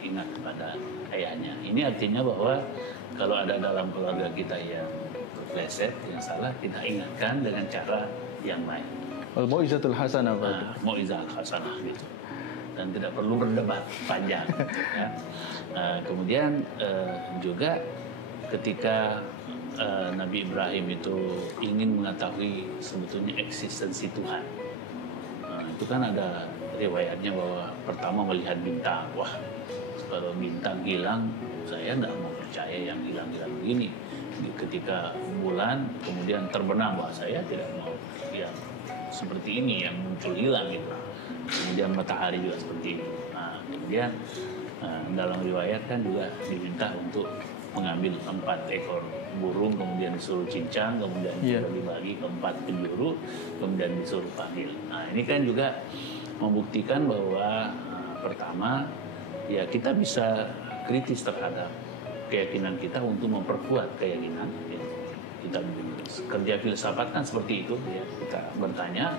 ingat kepada ayahnya. Ini artinya bahwa kalau ada dalam keluarga kita yang terpleset, yang salah, kita ingatkan dengan cara yang baik. Al-Mau'izatul Hasanah, Pak. Mau'izah hasanah gitu. Dan tidak perlu berdebat panjang. Ya. Kemudian juga ketika Nabi Ibrahim itu ingin mengetahui sebetulnya eksistensi Tuhan. Nah, itu kan ada riwayatnya bahwa pertama melihat bintang. Wah, kalau bintang hilang, saya nggak mau percaya yang hilang-hilang begini. Ketika bulan kemudian terbenam, wah saya tidak mau yang seperti ini yang muncul hilang gitu. Kemudian matahari juga seperti ini. Nah, kemudian dalam riwayat kan juga diminta untuk mengambil 4 ekor burung, kemudian disuruh cincang, kemudian dibagi ke 4 penjuru, kemudian disuruh panggil. Nah, ini kan juga membuktikan bahwa pertama ya kita bisa kritis terhadap keyakinan kita untuk memperkuat keyakinan. Ya. Kita kerja filsafat kan seperti itu, ya. Kita bertanya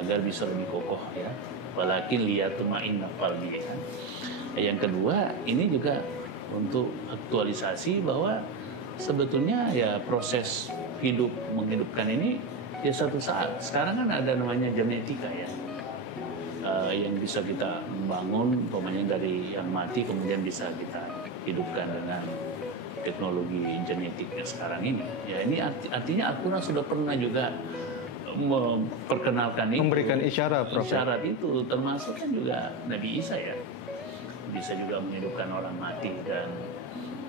agar bisa lebih kokoh, ya. Walakin liyatma'inna qalbi. Ya. Yang kedua, ini juga untuk aktualisasi bahwa sebetulnya ya proses hidup menghidupkan ini ya satu saat. Sekarang kan ada namanya genetika ya, yang bisa kita membangun, umpamanya dari yang mati kemudian bisa kita hidupkan dengan teknologi genetiknya sekarang ini. Ya ini artinya Al-Quran sudah pernah juga memperkenalkan itu, memberikan isyarat, Prof. Isyarat itu termasuk kan juga Nabi Isa ya. Bisa juga menghidupkan orang mati, dan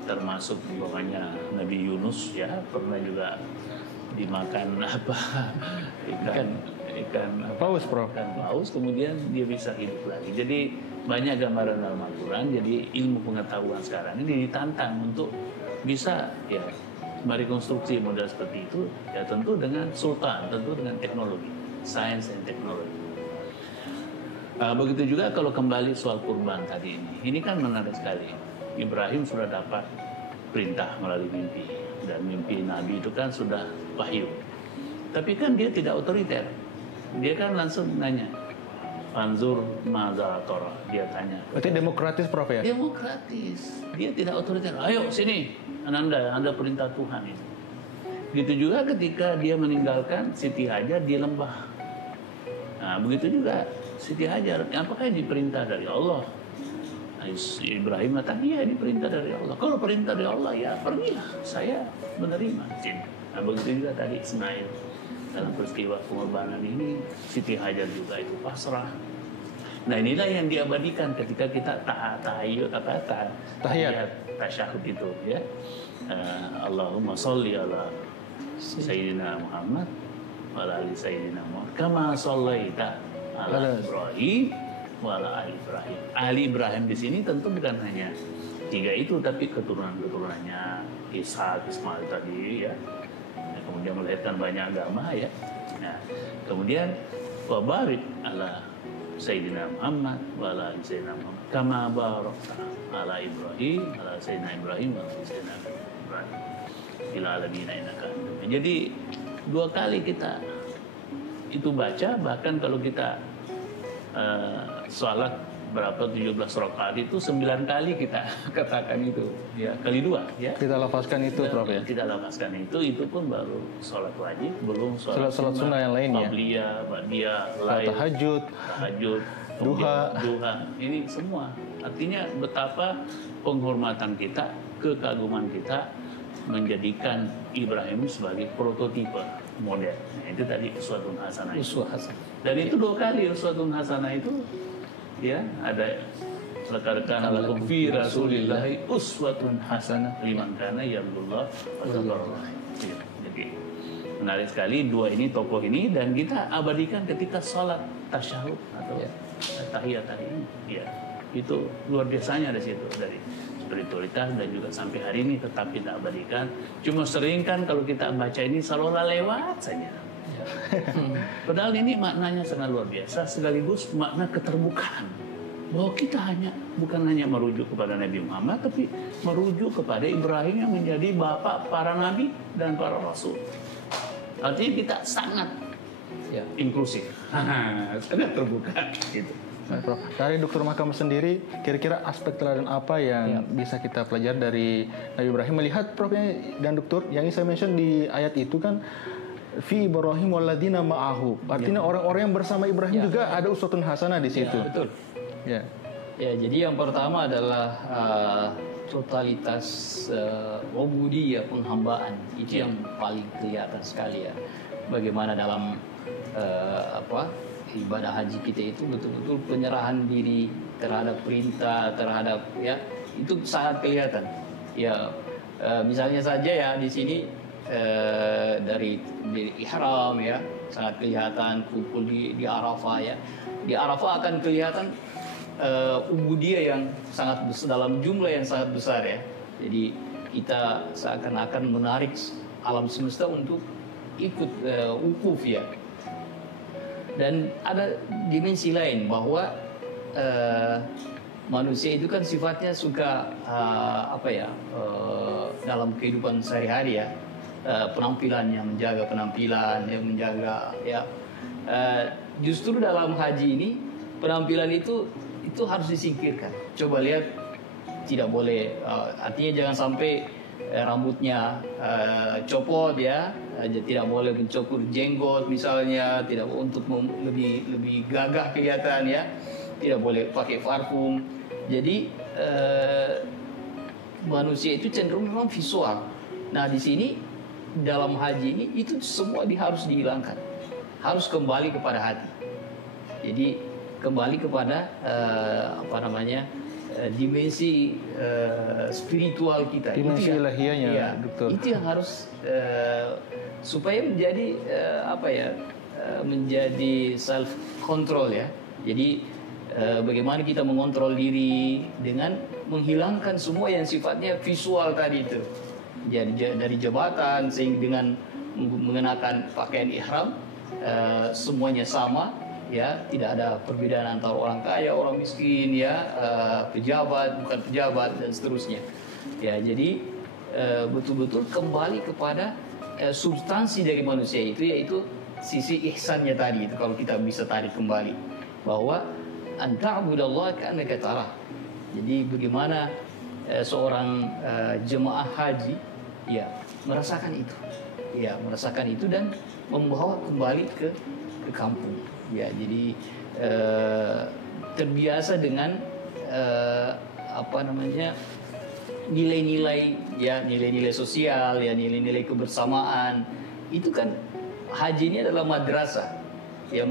termasuk umpamanya Nabi Yunus ya pernah juga dimakan ikan paus, Prof. Ikan paus, kemudian dia bisa hidup lagi. Jadi banyak gambaran dalam Al-Quran. Jadi ilmu pengetahuan sekarang ini ditantang untuk bisa ya merekonstruksi model seperti itu, ya tentu dengan sultan, tentu dengan teknologi, science and technology. Begitu juga kalau kembali soal kurban tadi ini kan menarik sekali. Ibrahim sudah dapat perintah melalui mimpi, dan mimpi Nabi itu kan sudah wahyu. Tapi kan dia tidak otoriter. Dia kan langsung nanya, Fanzur madza tara. Dia tanya. Berarti demokratis, Prof, ya? Demokratis. Dia tidak otoriter. Ayo sini, Anda perintah Tuhan itu. Gitu juga ketika dia meninggalkan Siti Hajar di lembah. Nah, begitu juga Siti Hajar, apakah ini perintah dari Allah? Ibrahim mengatakan, iya ini perintah dari Allah. Kalau perintah dari Allah, ya pergilah, saya menerima. Nah, begitu juga tadi Ismail. Dalam peristiwa pengorbanan ini, Siti Hajar juga itu pasrah. Nah inilah yang diabadikan ketika kita tahiyat tasyahud itu ya. Allahumma sholli ala Sayyidina Muhammad wa ala ali Sayyidina Muhammad kama shallaita ala Ibrahim wa ala ali Ibrahim. Ali Ibrahim di sini tentu bukan hanya 3 itu, tapi keturunan-keturunannya Ishak, Ismail tadi ya. Kemudian melahirkan banyak agama ya. Nah, kemudian wa barik ala Sayyidina Muhammad wa ala ali Sayyidina Muhammad kama barakta ala Ibrahim ala Sayyidina Ibrahim wa ala Sayyidina Ibrahim ila alamin innaka Hamidum Majid. Jadi 2 kali kita itu baca, bahkan kalau kita sholat berapa 17 rakaat itu 9 kali kita katakan itu ya, kali 2 ya. Kita lafazkan itu Prof ya. Kita lafazkan itu pun baru sholat wajib, belum sholat sunnah yang lainnya. Qabliyah, ba'diyah, lain, tahajud, duha. Ini semua artinya betapa penghormatan kita, kekaguman kita menjadikan Ibrahim sebagai prototipe model. Nah, itu tadi uswatun hasanah. Dan itu 2 kali uswatun hasanah itu ya, ada laqad kana lakum fi rasulillahi uswatun hasanah liman kana yarjullah wa dzakarallaha. Jadi menarik sekali 2 ini, tokoh ini, dan kita abadikan ketika sholat tasyahud atau tahiyat hari ini. Ya, itu luar biasanya dari situ, dari spiritualitas, dan juga sampai hari ini tetap kita abadikan. Cuma sering kan kalau kita baca ini seolah lewat saja. Padahal ini maknanya sangat luar biasa, sekaligus makna keterbukaan bahwa kita bukan hanya merujuk kepada Nabi Muhammad, tapi merujuk kepada Ibrahim yang menjadi bapak para nabi dan para rasul. Artinya kita sangat inklusif, sangat terbuka gitu. Nah, Prof, dari Dr. Makam sendiri, kira-kira aspek teladan apa yang bisa kita pelajari dari Nabi Ibrahim melihat Prof dan Dokter yang saya mention di ayat itu kan fi Ibrahim waladina ma'ahu. Artinya orang-orang yang bersama Ibrahim juga ada uswatun hasanah di situ. Betul. Ya, jadi yang pertama adalah totalitas ubudiyah, penghambaan. Itu yang paling kelihatan sekali ya. Bagaimana dalam ibadah haji kita itu betul-betul penyerahan diri terhadap perintah, terhadap itu sangat kelihatan. Ya, misalnya saja ya di sini dari ihram ya sangat kelihatan, kumpul di Arafah ya. Di Arafah akan kelihatan ubudiyah yang sangat besar, dalam jumlah yang sangat besar ya. Jadi kita seakan-akan menarik alam semesta untuk ikut wukuf ya. Dan ada dimensi lain bahwa manusia itu kan sifatnya suka dalam kehidupan sehari-hari ya, penampilan, yang menjaga penampilan, yang menjaga ya. Justru dalam haji ini penampilan itu harus disingkirkan. Coba lihat, tidak boleh, artinya jangan sampai rambutnya copot ya, tidak boleh mencukur jenggot misalnya, tidak untuk lebih gagah kelihatan ya, tidak boleh pakai parfum. Jadi manusia itu cenderung memang visual. Nah di sini dalam haji ini itu semua harus dihilangkan, harus kembali kepada hati. Jadi kembali kepada dimensi spiritual kita, dimensi ilahiyahnya, Dokter. Itu yang harus supaya menjadi menjadi self control ya. Jadi bagaimana kita mengontrol diri dengan menghilangkan semua yang sifatnya visual tadi itu. Jadi dari jabatan, sehingga dengan mengenakan pakaian ihram semuanya sama ya, tidak ada perbedaan antara orang kaya, orang miskin ya, pejabat, bukan pejabat, dan seterusnya ya. Jadi betul-betul kembali kepada substansi dari manusia itu, yaitu sisi ihsannya tadi itu. Kalau kita bisa tarik kembali bahwa anta'budallaha ka'annaka tarah. Jadi bagaimana seorang jemaah haji ya merasakan itu dan membawa kembali ke kampung ya. Jadi terbiasa dengan nilai-nilai ya, nilai-nilai sosial ya, nilai-nilai kebersamaan. Itu kan haji ini adalah madrasah ya,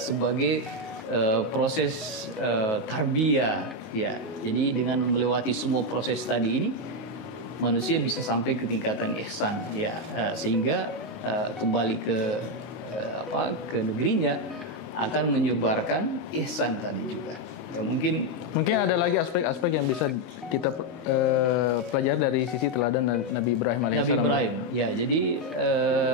sebagai proses tarbiyah ya. Jadi dengan melewati semua proses tadi ini manusia bisa sampai ke tingkatan ihsan ya, sehingga kembali ke negerinya akan menyebarkan ihsan tadi juga. Ya, mungkin ada lagi aspek-aspek yang bisa kita pelajari dari sisi teladan Nabi Ibrahim alaihissalam. Nabi Ibrahim, ya. Jadi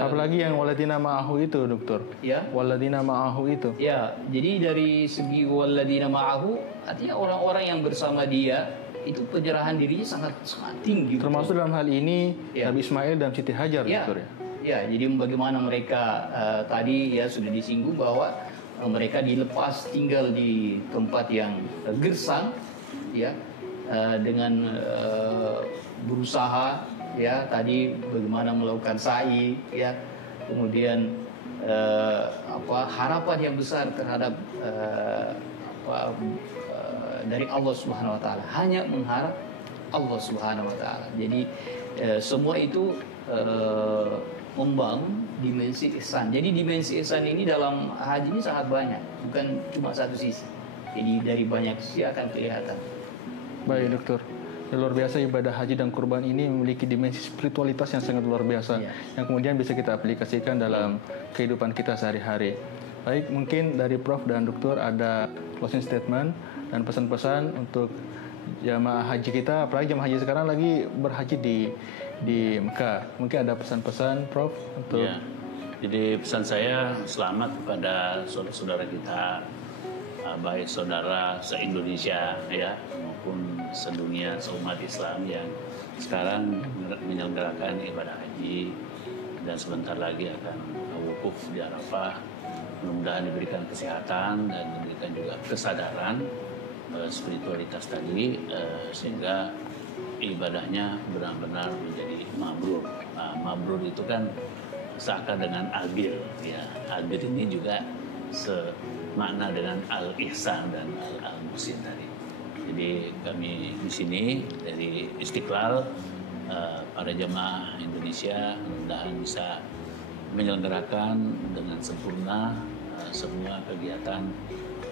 apalagi yang waladina ma'ahu itu, Dokter. Ya. Waladina ma'ahu itu. Ya, jadi dari segi waladina ma'ahu, artinya orang-orang yang bersama dia itu penyerahan dirinya sangat tinggi. Termasuk dalam hal ini ya. Nabi Ismail dan Siti Hajar, ya. Dokter. Ya, jadi bagaimana mereka tadi ya sudah disinggung bahwa mereka dilepas tinggal di tempat yang gersang ya, dengan berusaha ya tadi bagaimana melakukan sa'i ya, kemudian harapan yang besar terhadap dari Allah Subhanahu wa taala, hanya mengharap Allah Subhanahu wa taala. Jadi semua itu membangun dimensi ihsan. Jadi dimensi ihsan ini dalam haji ini sangat banyak, bukan cuma satu sisi. Jadi dari banyak sisi akan kelihatan. Baik, Dokter. Luar biasa ibadah haji dan kurban ini memiliki dimensi spiritualitas yang sangat luar biasa, yang kemudian bisa kita aplikasikan dalam kehidupan kita sehari-hari. Baik, mungkin dari Prof dan Dokter ada closing statement dan pesan-pesan untuk jamaah haji kita, apalagi jamaah haji sekarang lagi berhaji di Mekah. Mungkin ada pesan-pesan, Prof, untuk ya. Jadi pesan saya selamat kepada saudara-saudara kita, baik saudara se-Indonesia ya maupun sedunia, seumat Islam yang sekarang menyelenggarakan ibadah haji dan sebentar lagi akan wukuf di Arafah. Mudah-mudahan diberikan kesehatan dan diberikan juga kesadaran spiritualitas tadi, sehingga ibadahnya benar-benar menjadi mabrur. Mabrur itu kan seakan dengan albir ya. Albir ini juga semakna dengan al-ihsan dan al-muhsin tadi. Jadi kami di sini dari Istiqlal, para jemaah Indonesia mudah-mudahan bisa menyelenggarakan dengan sempurna semua kegiatan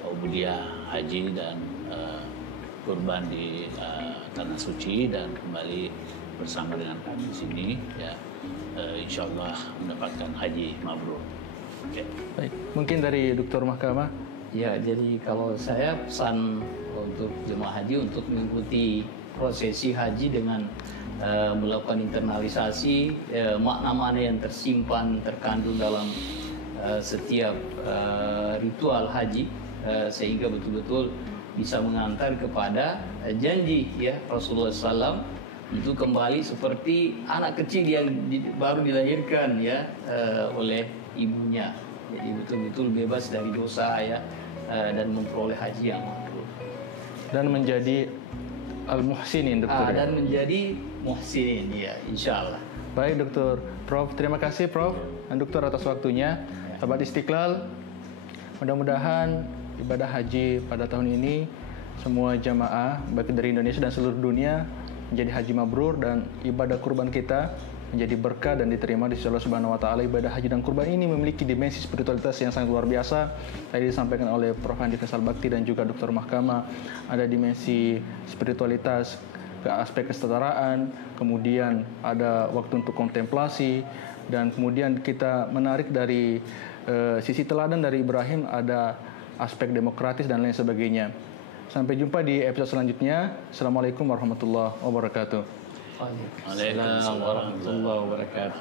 ubudiyah haji dan kurban di tanah suci, dan kembali bersama dengan kami di sini ya, insya Allah mendapatkan haji mabrur. Okay. Baik, mungkin dari Dokter Mahkamah. Ya, jadi kalau saya pesan untuk jemaah haji untuk mengikuti prosesi haji dengan melakukan internalisasi makna-makna yang tersimpan terkandung dalam setiap ritual haji, sehingga betul-betul bisa mengantar kepada janji ya Rasulullah SAW untuk kembali seperti anak kecil yang baru dilahirkan ya oleh ibunya. Jadi betul-betul bebas dari dosa ya, dan memperoleh haji yang mabrur. Dan menjadi al-muhsinin, Dokter. Dan menjadi muhsinin ya, insya Allah. Baik, Dokter. Prof, terima kasih Prof dan Dokter atas waktunya. Sahabat Istiqlal, mudah-mudahan ibadah haji pada tahun ini semua jamaah baik dari Indonesia dan seluruh dunia menjadi haji mabrur, dan ibadah kurban kita menjadi berkah dan diterima di sisi Allah Subhanahu wa taala. Ibadah haji dan kurban ini memiliki dimensi spiritualitas yang sangat luar biasa. Tadi disampaikan oleh Prof Handi Faisal Bakti dan juga Dokter Mahkamah, ada dimensi spiritualitas ke aspek kesetaraan, kemudian ada waktu untuk kontemplasi, dan kemudian kita menarik dari sisi teladan dari Ibrahim ada aspek demokratis dan lain sebagainya. Sampai jumpa di episode selanjutnya. Assalamualaikum warahmatullahi wabarakatuh. Waalaikumsalam warahmatullahi wabarakatuh.